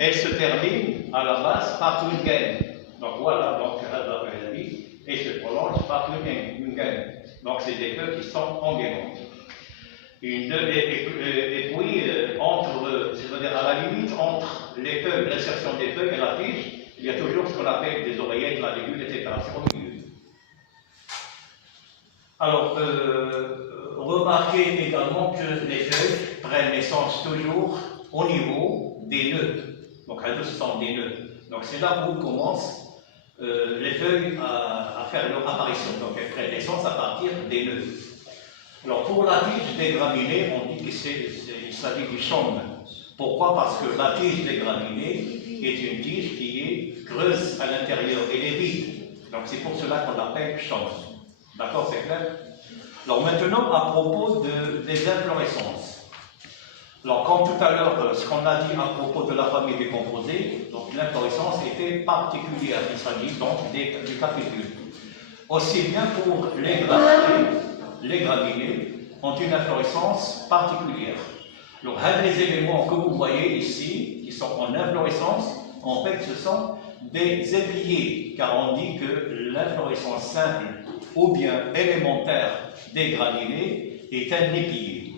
elle se termine à la base par une gaine. Donc voilà, donc elle se prolonge par une gaine. Donc c'est des feuilles qui sont en gainante. Et puis, c'est-à-dire à la limite, entre les feuilles, l'insertion des feuilles et la tige, il y a toujours ce qu'on appelle des oreillettes, la ligule, etc. C'est au milieu. Alors, remarquez également que les feuilles prennent naissance toujours au niveau des nœuds. Donc, ce sont des nœuds. Donc, c'est là où commencent les feuilles à faire leur apparition. Donc, elles prennent naissance à partir des nœuds. Alors, pour la tige des graminées, on dit qu'il s'agit du chaume. Pourquoi? Parce que la tige des graminées est une tige qui est creuse à l'intérieur, elle est vide. Donc, c'est pour cela qu'on l'appelle chaume. D'accord, c'est clair? Alors, maintenant, à propos des inflorescences. Alors, comme tout à l'heure, ce qu'on a dit à propos de la famille des composés, donc l'inflorescence était particulière, il s'agit donc du capitule. Aussi bien pour les graminées ont une inflorescence particulière. Alors, les éléments que vous voyez ici, qui sont en inflorescence, en fait, ce sont des épiers, car on dit que l'inflorescence simple ou bien élémentaire des graminées est un épier.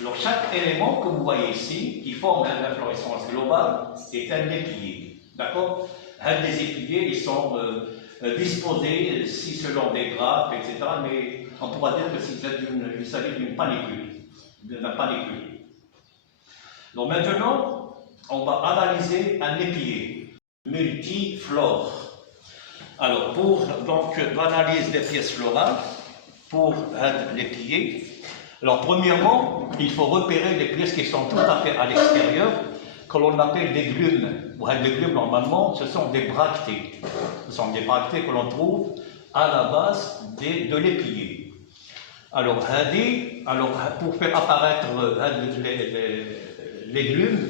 Alors, chaque élément que vous voyez ici, qui forme l'inflorescence globale, est un épier. D'accord? Les épillés, ils sont disposés, si selon des grappes, etc., mais on pourra dire qu'il s'agit d'une panicule, Donc maintenant, on va analyser un épier multiflore. Alors, pour l'analyse des pièces florales, pour l'épier, alors premièrement, il faut repérer les pièces qui sont tout à fait à l'extérieur, que l'on appelle des glumes. Les glumes, normalement, ce sont des bractées. Ce sont des bractées que l'on trouve à la base de l'épier. Alors, pour faire apparaître les glumes,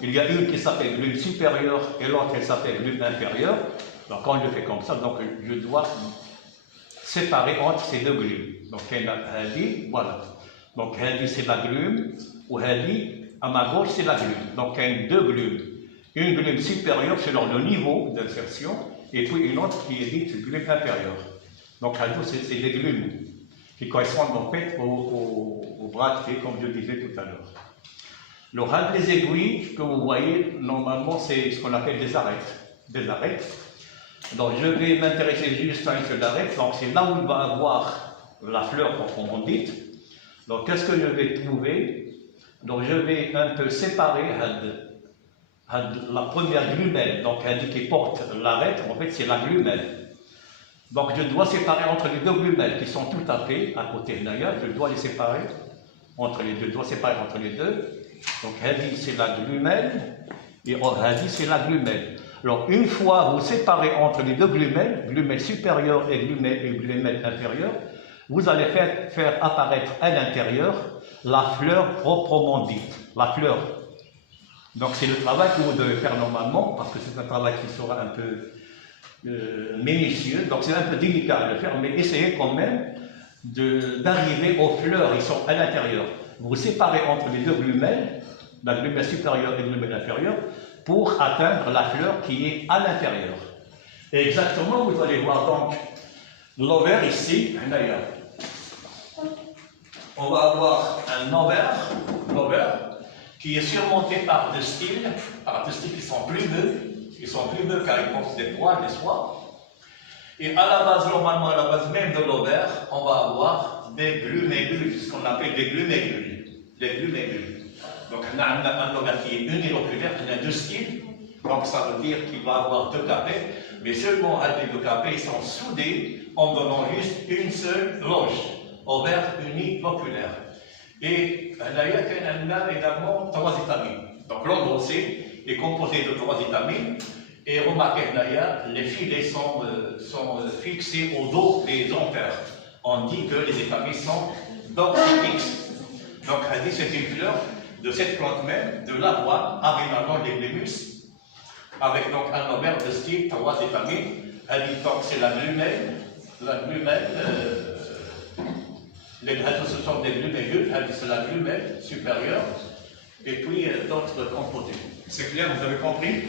il y a une qui s'appelle glume supérieure et l'autre qui s'appelle glume inférieure. Donc, quand je fais comme ça, donc je dois séparer entre ces deux glumes. Donc, voilà. Donc, c'est la glume, ou à ma gauche, c'est la glume. Donc, il y a deux glumes. Une glume supérieure selon le niveau d'insertion, et puis une autre qui est dite glume inférieure. Donc, c'est des glumes qui correspondent en fait aux bractées, comme je disais tout à l'heure. Le les aiguilles que vous voyez, normalement, c'est ce qu'on appelle des arêtes. Donc, je vais m'intéresser juste à une seule arête. Donc, c'est là où il va avoir la fleur proprement dite. Donc, qu'est-ce que je vais trouver? Donc, je vais un peu séparer la première glumelle, donc qui porte l'arête, en fait, c'est la glumelle. Donc, je dois séparer entre les deux glumelles qui sont tout à fait à côté de l'ailleurs. Je dois les séparer entre les deux. Donc, c'est la glumelle et c'est la glumelle. Alors, une fois vous séparez entre les deux glumelles, glumelle supérieure et glumelle inférieure, vous allez faire apparaître à l'intérieur la fleur proprement dite, la fleur. Donc, c'est le travail que vous devez faire normalement, parce que c'est un travail qui sera un peu minutieux, donc c'est un peu délicat à le faire, mais essayez quand même d'arriver aux fleurs, ils sont à l'intérieur. Vous séparez entre les deux glumelles, la glumelle supérieure et la glumelle inférieure, pour atteindre la fleur qui est à l'intérieur. Et exactement, vous allez voir donc l'ovaire ici, on va avoir un ovaire qui est surmonté par deux styles qui sont plumeux car ils portent des poils, des soies. Et à la base, normalement, à la base même de l'ovaire, on va avoir des glumégules, ce qu'on appelle des glumégules. Donc, on a un ovaire qui est uniloculaire, on a deux styles. Donc, ça veut dire qu'il va avoir deux capées, mais seulement les deux capées sont soudées en donnant juste une seule loge, ovaire uniloculaire. Et il y a également trois étamines. Donc, l'endossé est composé de trois étamines. Et remarquez, les filets sont fixés au dos des anthères. On dit que les étamines sont doxifixes. Donc, c'est une fleur de cette plante même, de l'avoine, avec un des glémus, avec donc un ovaire de style trois étamines. Donc, c'est la glumelle, ce sont des glumégules, c'est la glumelle supérieure, et puis d'autres composés. C'est clair, vous avez compris?